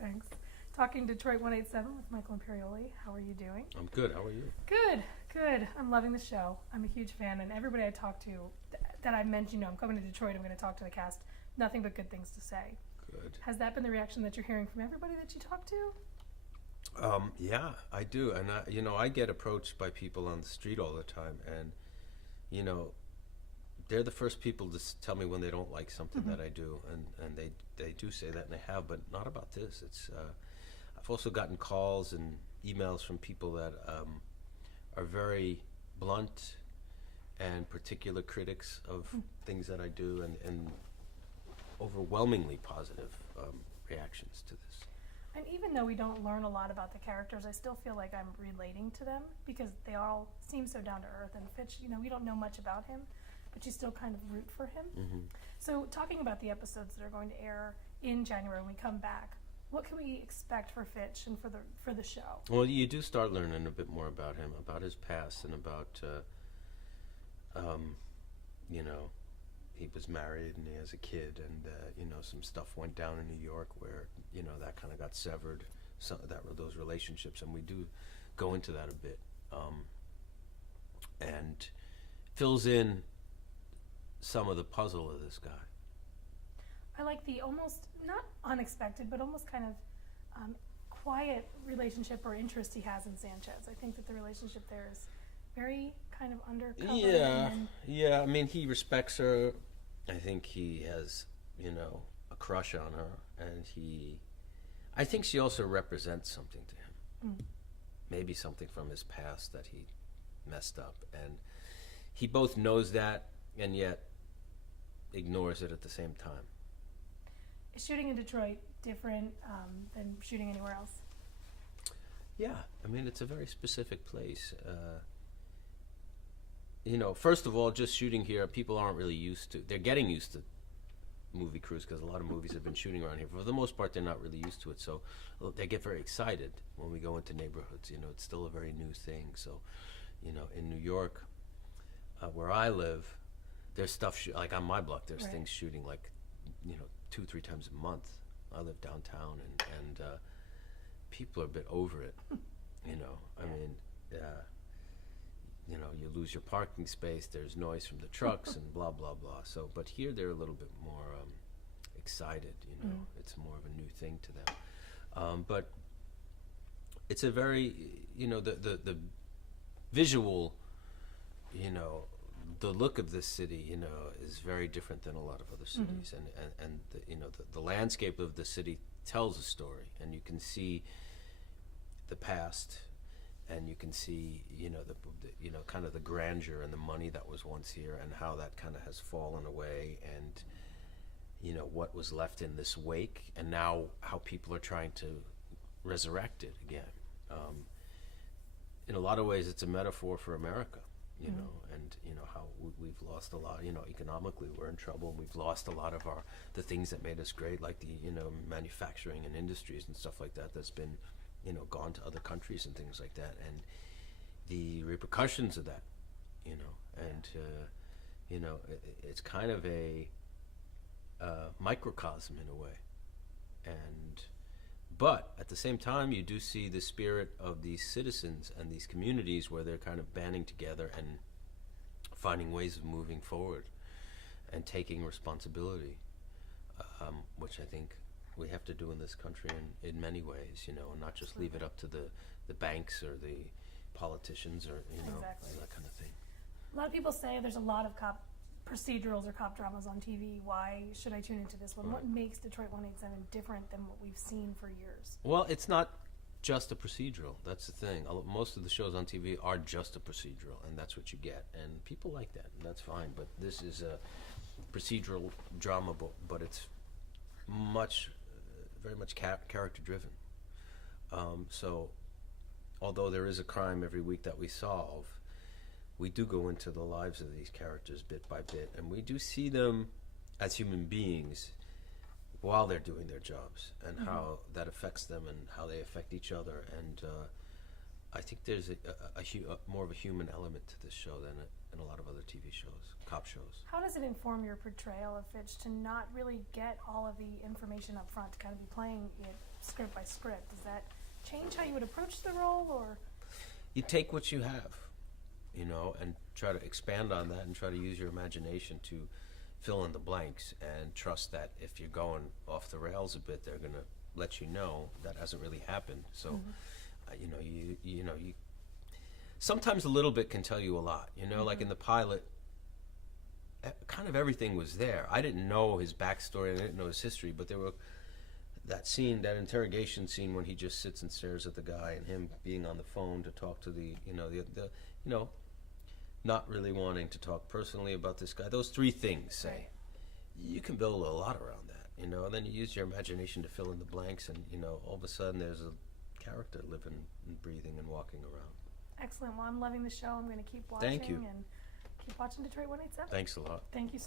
thanks. Talking Detroit 187 with Michael Imperioli. How are you doing? I'm good. How are you? Good, good. I'm loving the show. I'm a huge fan, and everybody I talk to that I mentioned, I'm coming to Detroit, I'm going to talk to the cast, nothing but good things to say. Good. Has that been the reaction that you're hearing from everybody that you talk to? Yeah, I do, and I get approached by people on the street all the time, and you know, they're the first people to tell me when they don't like something that I do, and they do say that, and they have, but not about this. It's I've also gotten calls and emails from people that are very blunt and particular critics of things that I do, and overwhelmingly positive reactions to this. And even though we don't learn a lot about the characters, I still feel like I'm relating to them because they all seem so down to earth. And Fitch, we don't know much about him, but you still kind of root for him. Mm-hmm. So talking about the episodes that are going to air in January when we come back, what can we expect for Fitch and for the show? Well, you do start learning a bit more about him, about his past, and about, he was married and he has a kid, and, some stuff went down in New York where, that kind of got severed, those relationships, and we do go into that a bit, and fills in some of the puzzle of this guy. I like the almost, not unexpected, but almost kind of quiet relationship or interest he has in Sanchez. I think that the relationship there is very kind of undercover. Yeah. I mean, he respects her. I think he has, a crush on her. And I think she also represents something to him. Maybe something from his past that he messed up. And he both knows that and yet ignores it at the same time. Is shooting in Detroit different than shooting anywhere else? Yeah, I mean, it's a very specific place. First of all, just shooting here, people aren't really used to. They're getting used to movie crews because a lot of movies have been shooting around here. For the most part, they're not really used to it, so they get very excited when we go into neighborhoods. It's still a very new thing. So, in New York, where I live, there's stuff like on my block. There's things shooting like, 2-3 times a month. I live downtown, and people are a bit over it. You lose your parking space. There's noise from the trucks and blah blah blah. So, but here they're a little bit more excited. It's more of a new thing to them. But it's a very, the visual, the look of this city, is very different than a lot of other cities, and the landscape of the city tells a story, and you can see the past, and you can see, the kind of the grandeur and the money that was once here, and how that kind of has fallen away, and what was left in this wake, and now how people are trying to resurrect it again. In a lot of ways, it's a metaphor for America. And how we've lost a lot. Economically, we're in trouble. We've lost a lot of the things that made us great, like the manufacturing and industries and stuff like that. That's been gone to other countries and things like that, and the repercussions of that. It's kind of a microcosm in a way, But at the same time, you do see the spirit of these citizens and these communities where they're kind of banding together and finding ways of moving forward and taking responsibility, which I think we have to do in this country in many ways, and not just leave it up to the banks or the politicians or, Exactly. that kind of thing. A lot of people say there's a lot of cop procedurals or cop dramas on TV. Why should I tune into this one? Right. What makes Detroit 187 different than what we've seen for years? Well, it's not just a procedural. That's the thing. Most of the shows on TV are just a procedural, and that's what you get. And people like that, and that's fine. But this is a procedural drama, but it's very much character-driven. So, although there is a crime every week that we solve, we do go into the lives of these characters bit by bit, and we do see them as human beings while they're doing their jobs, and how that affects them and how they affect each other. And I think there's a more of a human element to this show and a lot of other TV shows, cop shows. How does it inform your portrayal of Fitch to not really get all of the information up front, to kind of be playing it script by script? Does that change how you would approach the role, or? You take what you have, you know, and try to expand on that and try to use your imagination to fill in the blanks and trust that if you're going off the rails a bit, they're going to let you know that hasn't really happened. So, you know, sometimes a little bit can tell you a lot, you know, like in the pilot, kind of everything was there. I didn't know his backstory, I didn't know his history, but there were that scene, that interrogation scene when he just sits and stares at the guy, and him being on the phone to talk to the not really wanting to talk personally about this guy. Those three things, say, you can build a lot around that, you know, and then you use your imagination to fill in the blanks, and, you know, all of a sudden there's a character living and breathing and walking around. Excellent. Well, I'm loving the show. I'm going to keep watching. Thank you. And keep watching Detroit 187. Thanks a lot. Thank you so